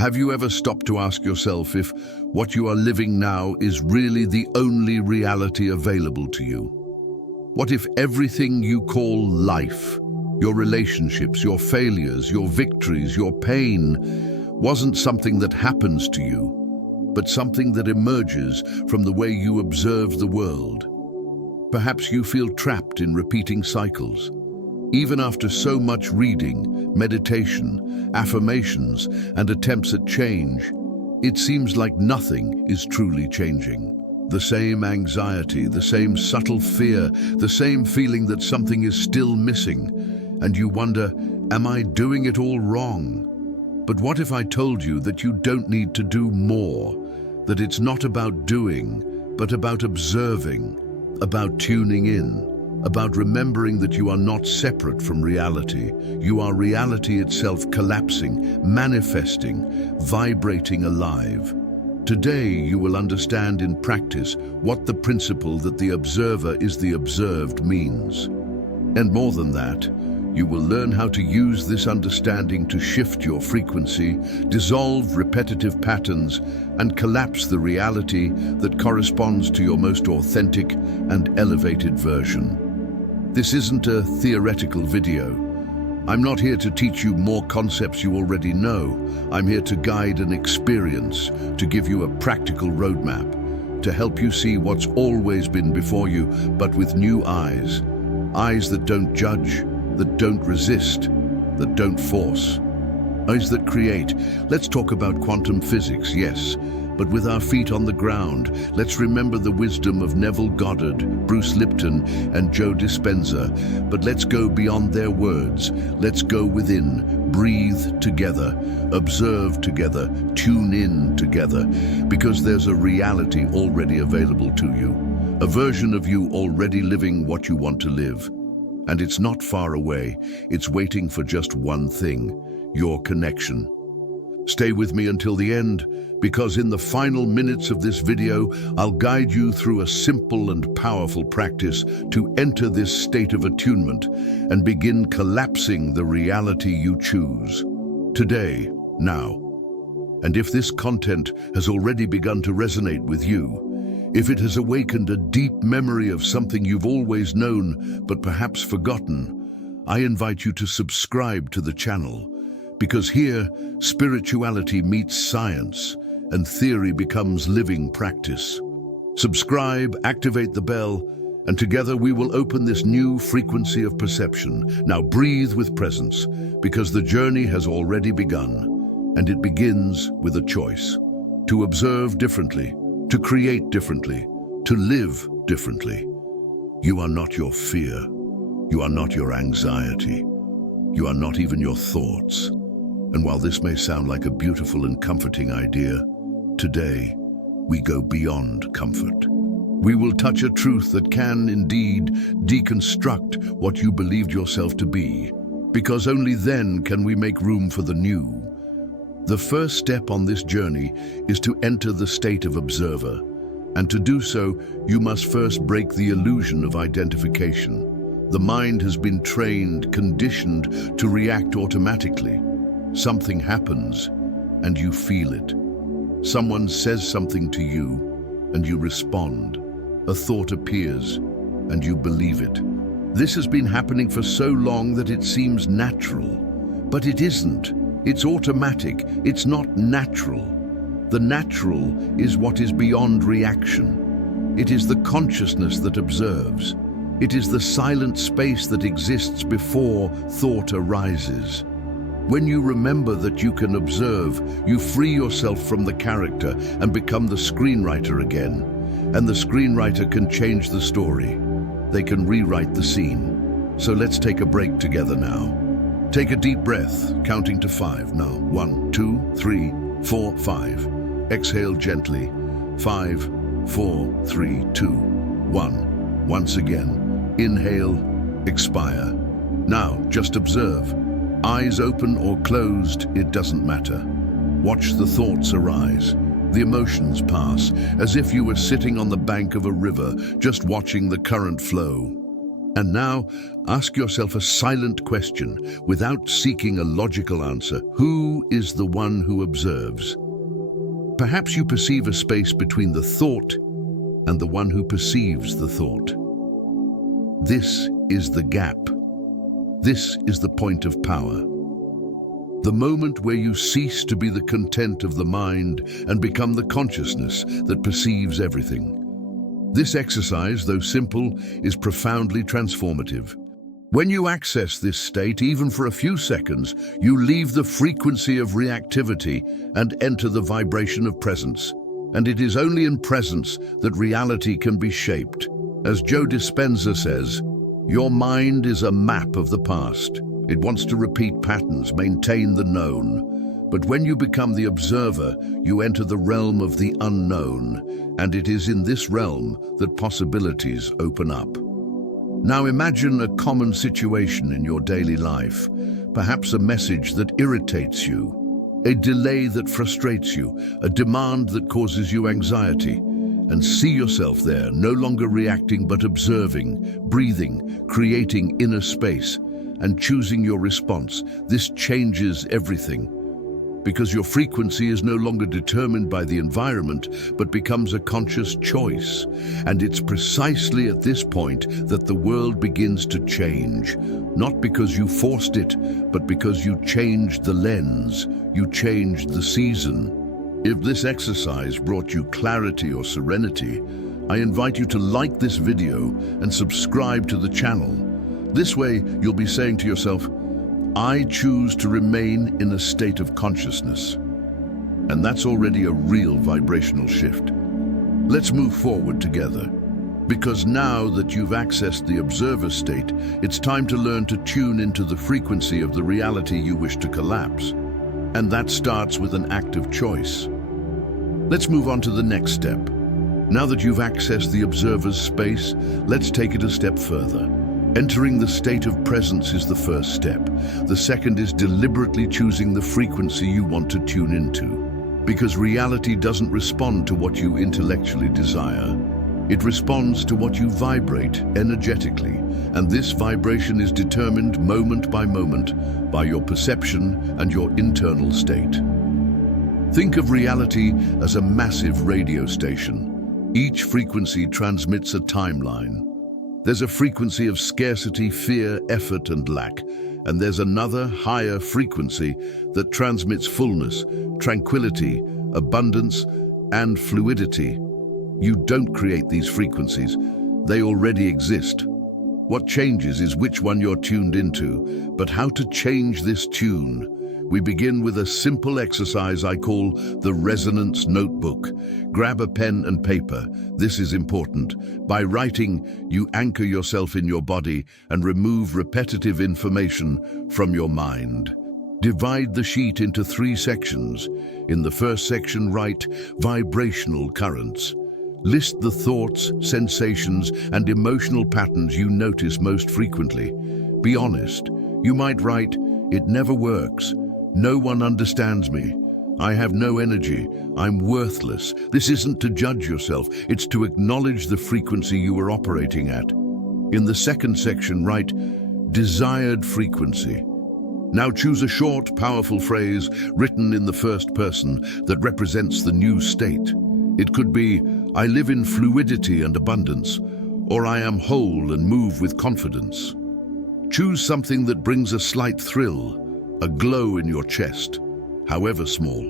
Have you ever stopped to ask yourself if what you are living now is really the only reality available to you? What if everything you call life, your relationships, your failures, your victories, your pain, wasn't something that happens to you, but something that emerges from the way you observe the world? Perhaps you feel trapped in repeating cycles. Even after so much reading, meditation, affirmations, and attempts at change, it seems like nothing is truly changing. The same anxiety, the same subtle fear, the same feeling that something is still missing, and you wonder, am I doing it all wrong? But what if I told you that you don't need to do more, that it's not about doing, but about observing, about tuning in, about remembering that you are not separate from reality. You are reality itself, collapsing, manifesting, vibrating alive. Today you will understand in practice what the principle that the observer is the observed means. And more than that, you will learn how to use this understanding to shift your frequency, dissolve repetitive patterns, and collapse the reality that corresponds to your most authentic and elevated version. This isn't a theoretical video. I'm not here to teach you more concepts you already know. I'm here to guide an experience, to give you a practical roadmap, to help you see what's always been before you, but with new eyes. Eyes that don't judge, that don't resist, that don't force. Eyes that create. Let's talk about quantum physics, yes, but with our feet on the ground. Let's remember the wisdom of Neville Goddard, Bruce Lipton, and Joe Dispenza. But let's go beyond their words. Let's go within, breathe together, observe together, tune in together, because there's a reality already available to you, a version of you already living what you want to live. And it's not far away. It's waiting for just one thing: your connection. Stay with me until the end, because in the final minutes of this video, I'll guide you through a simple and powerful practice to enter this state of attunement and begin collapsing the reality you choose. Today, now. And if this content has already begun to resonate with you, if it has awakened a deep memory of something you've always known but perhaps forgotten, I invite you to subscribe to the channel, because here spirituality meets science and theory becomes living practice. Subscribe, activate the bell, and together we will open this new frequency of perception. Now breathe with presence, because the journey has already begun, and it begins with a choice: to observe differently, to create differently, to live differently. You are not your fear. You are not your anxiety. You are not even your thoughts. And while this may sound like a beautiful and comforting idea, today we go beyond comfort. We will touch a truth that can indeed deconstruct what you believed yourself to be, because only then can we make room for the new. The first step on this journey is to enter the state of observer, and to do so, you must first break the illusion of identification. The mind has been trained, conditioned to react automatically. Something happens, and you feel it. Someone says something to you, and you respond. A thought appears, and you believe it. This has been happening for so long that it seems natural, but it isn't. It's automatic. It's not natural. The natural is what is beyond reaction. It is the consciousness that observes. It is the silent space that exists before thought arises. When you remember that you can observe, you free yourself from the character and become the screenwriter again. And the screenwriter can change the story. They can rewrite the scene. So let's take a break together now. Take a deep breath, counting to 5 now. 1, 2, 3, 4, 5. Exhale gently. 5, 4, 3, 2, 1. Once again, inhale, expire. Now, just observe. Eyes open or closed, it doesn't matter. Watch the thoughts arise. The emotions pass, as if you were sitting on the bank of a river, just watching the current flow. And now, ask yourself a silent question without seeking a logical answer. Who is the one who observes? Perhaps you perceive a space between the thought and the one who perceives the thought. This is the gap. This is the point of power. The moment where you cease to be the content of the mind and become the consciousness that perceives everything. This exercise, though simple, is profoundly transformative. When you access this state, even for a few seconds, you leave the frequency of reactivity and enter the vibration of presence. And it is only in presence that reality can be shaped. As Joe Dispenza says, your mind is a map of the past. It wants to repeat patterns, maintain the known. But when you become the observer, you enter the realm of the unknown, and it is in this realm that possibilities open up. Now imagine a common situation in your daily life, perhaps a message that irritates you, a delay that frustrates you, a demand that causes you anxiety, and see yourself there, no longer reacting but observing, breathing, creating inner space, and choosing your response. This changes everything, because your frequency is no longer determined by the environment, but becomes a conscious choice. And it's precisely at this point that the world begins to change, not because you forced it, but because you changed the lens, you changed the season. If this exercise brought you clarity or serenity, I invite you to like this video and subscribe to the channel. This way, you'll be saying to yourself, I choose to remain in a state of consciousness. And that's already a real vibrational shift. Let's move forward together. Because now that you've accessed the observer state, it's time to learn to tune into the frequency of the reality you wish to collapse. And that starts with an act of choice. Let's move on to the next step. Now that you've accessed the observer's space, let's take it a step further. Entering the state of presence is the first step. The second is deliberately choosing the frequency you want to tune into. Because reality doesn't respond to what you intellectually desire. It responds to what you vibrate energetically, and this vibration is determined moment by moment by your perception and your internal state. Think of reality as a massive radio station. Each frequency transmits a timeline. There's a frequency of scarcity, fear, effort, and lack. And there's another, higher frequency that transmits fullness, tranquility, abundance, and fluidity. You don't create these frequencies. They already exist. What changes is which one you're tuned into, but how to change this tune. We begin with a simple exercise I call the resonance notebook. Grab a pen and paper. This is important. By writing, you anchor yourself in your body and remove repetitive information from your mind. Divide the sheet into 3 sections. In the first section, write vibrational currents. List the thoughts, sensations, and emotional patterns you notice most frequently. Be honest. You might write, "It never works. No one understands me. I have no energy. I'm worthless." This isn't to judge yourself. It's to acknowledge the frequency you are operating at. In the second section, write desired frequency. Now choose a short, powerful phrase written in the first person that represents the new state. It could be, "I live in fluidity and abundance," or "I am whole and move with confidence." Choose something that brings a slight thrill, a glow in your chest, however small.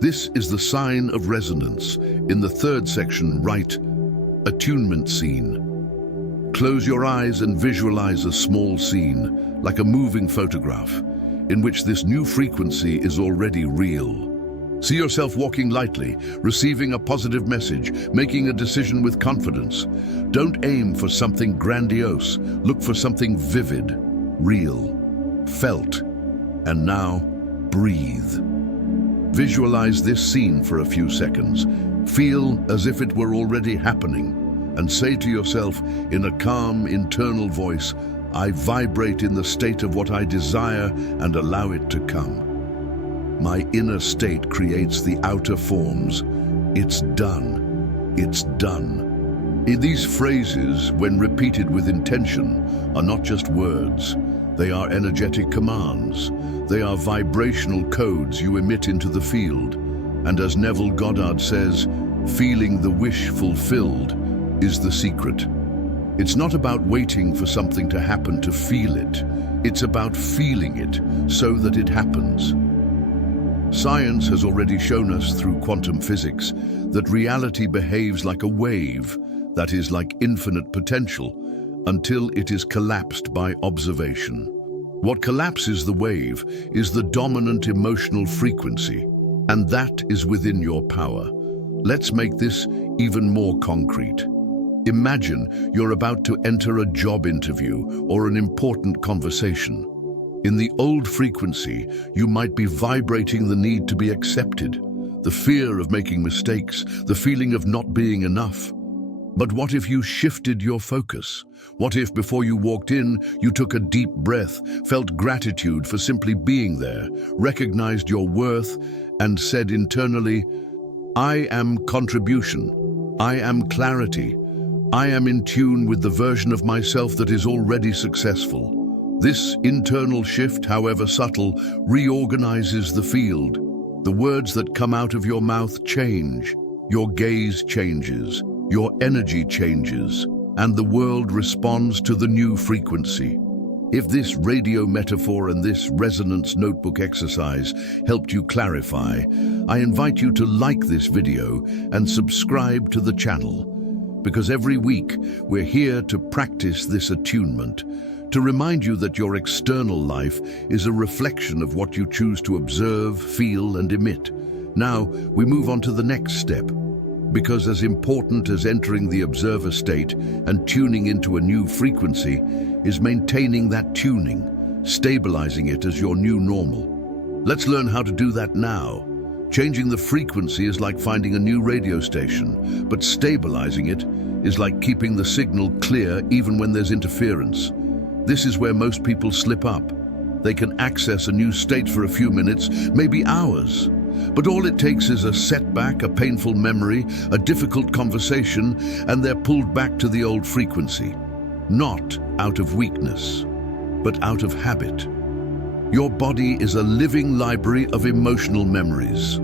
This is the sign of resonance. In the third section, write attunement scene. Close your eyes and visualize a small scene, like a moving photograph, in which this new frequency is already real. See yourself walking lightly, receiving a positive message, making a decision with confidence. Don't aim for something grandiose. Look for something vivid, real, felt. And now, breathe. Visualize this scene for a few seconds. Feel as if it were already happening, and say to yourself in a calm internal voice, "I vibrate in the state of what I desire and allow it to come. My inner state creates the outer forms. It's done. It's done." These phrases, when repeated with intention, are not just words. They are energetic commands. They are vibrational codes you emit into the field. And as Neville Goddard says, feeling the wish fulfilled is the secret. It's not about waiting for something to happen to feel it. It's about feeling it so that it happens. Science has already shown us through quantum physics that reality behaves like a wave, that is, like infinite potential, until it is collapsed by observation. What collapses the wave is the dominant emotional frequency, and that is within your power. Let's make this even more concrete. Imagine you're about to enter a job interview or an important conversation. In the old frequency, you might be vibrating the need to be accepted, the fear of making mistakes, the feeling of not being enough. But what if you shifted your focus? What if before you walked in, you took a deep breath, felt gratitude for simply being there, recognized your worth, and said internally, I am contribution, I am clarity, I am in tune with the version of myself that is already successful. This internal shift, however subtle, reorganizes the field. The words that come out of your mouth change, your gaze changes, your energy changes, and the world responds to the new frequency. If this radio metaphor and this resonance notebook exercise helped you clarify, I invite you to like this video and subscribe to the channel, because every week we're here to practice this attunement, to remind you that your external life is a reflection of what you choose to observe, feel, and emit. Now, we move on to the next step, because as important as entering the observer state and tuning into a new frequency is maintaining that tuning, stabilizing it as your new normal. Let's learn how to do that now. Changing the frequency is like finding a new radio station, but stabilizing it is like keeping the signal clear even when there's interference. This is where most people slip up. They can access a new state for a few minutes, maybe hours. But all it takes is a setback, a painful memory, a difficult conversation, and they're pulled back to the old frequency. Not out of weakness, but out of habit. Your body is a living library of emotional memories.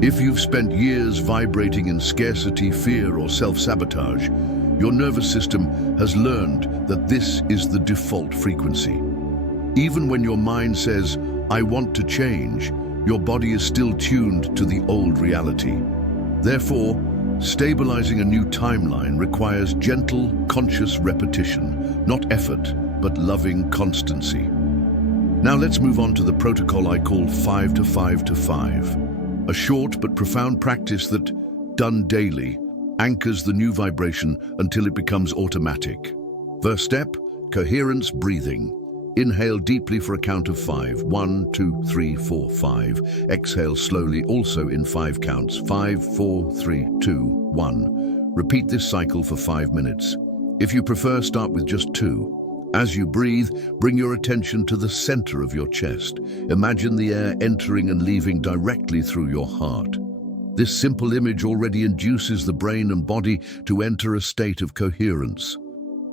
If you've spent years vibrating in scarcity, fear, or self-sabotage, your nervous system has learned that this is the default frequency. Even when your mind says, I want to change, your body is still tuned to the old reality. Therefore, stabilizing a new timeline requires gentle, conscious repetition, not effort, but loving constancy. Now let's move on to the protocol I call 5 to 5 to 5. A short but profound practice that, done daily, anchors the new vibration until it becomes automatic. First step, coherence breathing. Inhale deeply for a count of 5. 1, 2, 3, 4, 5. Exhale slowly, also in 5 counts. 5, 4, 3, 2, 1. Repeat this cycle for 5 minutes. If you prefer, start with just 2. As you breathe, bring your attention to the center of your chest. Imagine the air entering and leaving directly through your heart. This simple image already induces the brain and body to enter a state of coherence.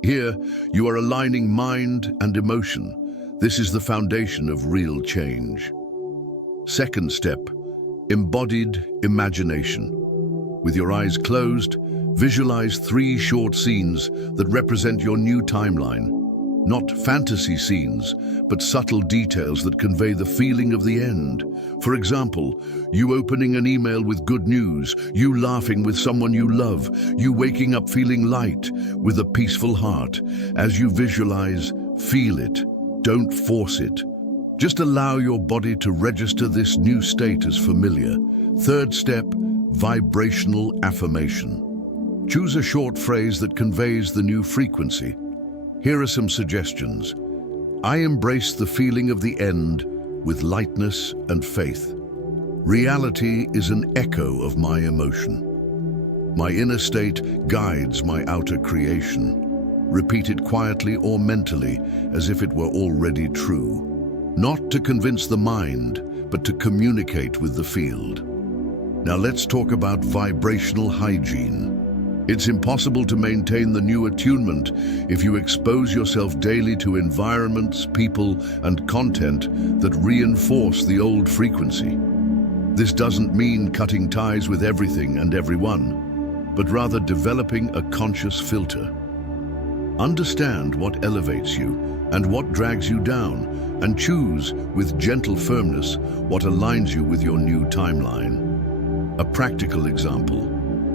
Here, you are aligning mind and emotion. This is the foundation of real change. Second step, embodied imagination. With your eyes closed, visualize 3 short scenes that represent your new timeline. Not fantasy scenes, but subtle details that convey the feeling of the end. For example, you opening an email with good news, you laughing with someone you love, you waking up feeling light with a peaceful heart. As you visualize, feel it. Don't force it. Just allow your body to register this new state as familiar. Third step, vibrational affirmation. Choose a short phrase that conveys the new frequency. Here are some suggestions. I embrace the feeling of the end with lightness and faith. Reality is an echo of my emotion. My inner state guides my outer creation. Repeat it quietly or mentally as if it were already true. Not to convince the mind, but to communicate with the field. Now let's talk about vibrational hygiene. It's impossible to maintain the new attunement if you expose yourself daily to environments, people, and content that reinforce the old frequency. This doesn't mean cutting ties with everything and everyone, but rather developing a conscious filter. Understand what elevates you and what drags you down, and choose with gentle firmness what aligns you with your new timeline. A practical example: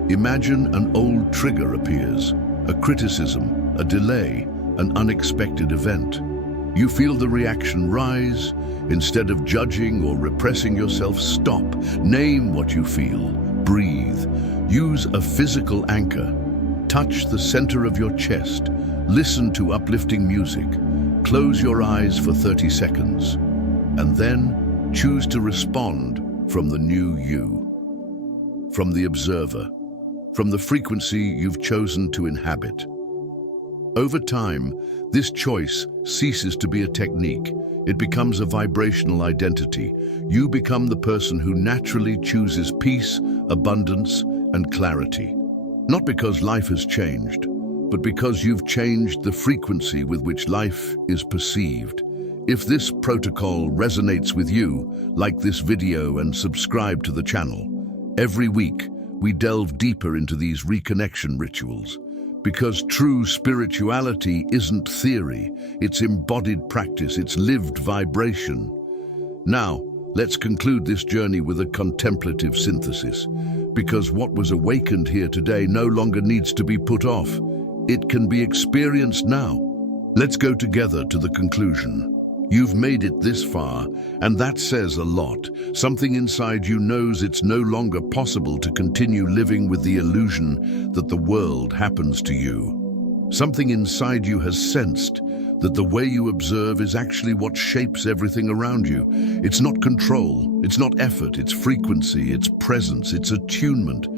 imagine an old trigger appears, a criticism, a delay, an unexpected event. You feel the reaction rise. Instead of judging or repressing yourself, stop. Name what you feel. Breathe. Use a physical anchor. Touch the center of your chest. Listen to uplifting music. Close your eyes for 30 seconds. And then choose to respond from the new you. From the observer. From the frequency you've chosen to inhabit. Over time, this choice ceases to be a technique. It becomes a vibrational identity. You become the person who naturally chooses peace, abundance, and clarity. Not because life has changed, but because you've changed the frequency with which life is perceived. If this protocol resonates with you, like this video and subscribe to the channel. Every week, we delve deeper into these reconnection rituals. Because true spirituality isn't theory, it's embodied practice, it's lived vibration. Now, let's conclude this journey with a contemplative synthesis. Because what was awakened here today no longer needs to be put off. It can be experienced now. Let's go together to the conclusion. You've made it this far, and that says a lot. Something inside you knows it's no longer possible to continue living with the illusion that the world happens to you. Something inside you has sensed that the way you observe is actually what shapes everything around you. It's not control, it's not effort, it's frequency, it's presence, it's attunement.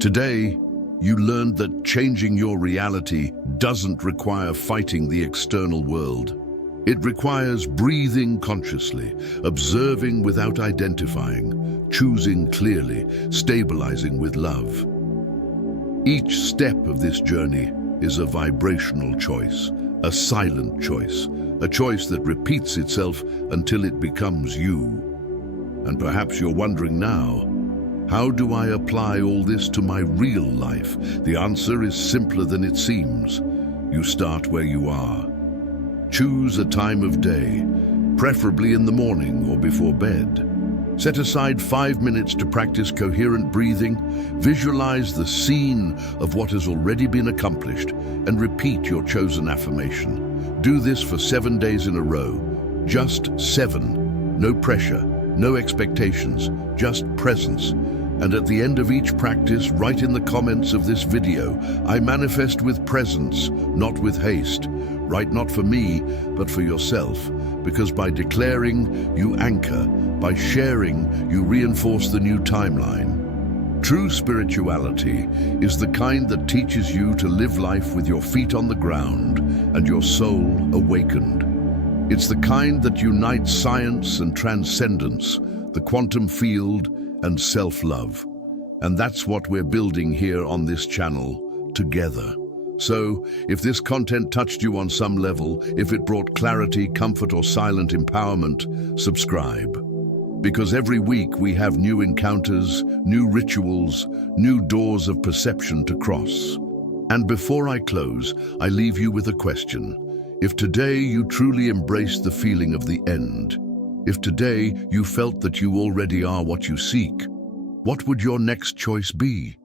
Today, you learned that changing your reality doesn't require fighting the external world. It requires breathing consciously, observing without identifying, choosing clearly, stabilizing with love. Each step of this journey is a vibrational choice, a silent choice, a choice that repeats itself until it becomes you. And perhaps you're wondering now, how do I apply all this to my real life? The answer is simpler than it seems. You start where you are. Choose a time of day, preferably in the morning or before bed. Set aside 5 minutes to practice coherent breathing. Visualize the scene of what has already been accomplished and repeat your chosen affirmation. Do this for 7 days in a row. Just 7. No pressure, no expectations, just presence. And at the end of each practice, write in the comments of this video, I manifest with presence, not with haste. Write not for me, but for yourself, because by declaring, you anchor. By sharing, you reinforce the new timeline. True spirituality is the kind that teaches you to live life with your feet on the ground and your soul awakened. It's the kind that unites science and transcendence, the quantum field and self-love. And that's what we're building here on this channel, together. So, if this content touched you on some level, if it brought clarity, comfort, or silent empowerment, subscribe. Because every week we have new encounters, new rituals, new doors of perception to cross. And before I close, I leave you with a question. If today you truly embraced the feeling of the end, if today you felt that you already are what you seek, what would your next choice be?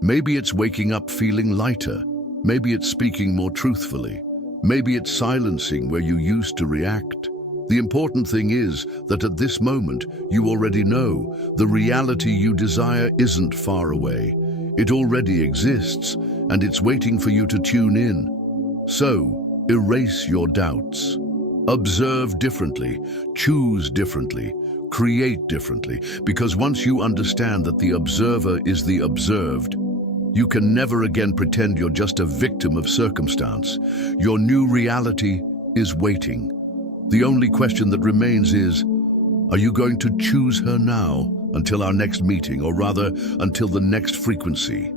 Maybe it's waking up feeling lighter. Maybe it's speaking more truthfully. Maybe it's silencing where you used to react. The important thing is that at this moment, you already know the reality you desire isn't far away. It already exists, and it's waiting for you to tune in. So, erase your doubts. Observe differently, choose differently, create differently, because once you understand that the observer is the observed, you can never again pretend you're just a victim of circumstance. Your new reality is waiting. The only question that remains is, are you going to choose her now until our next meeting, or rather, until the next frequency?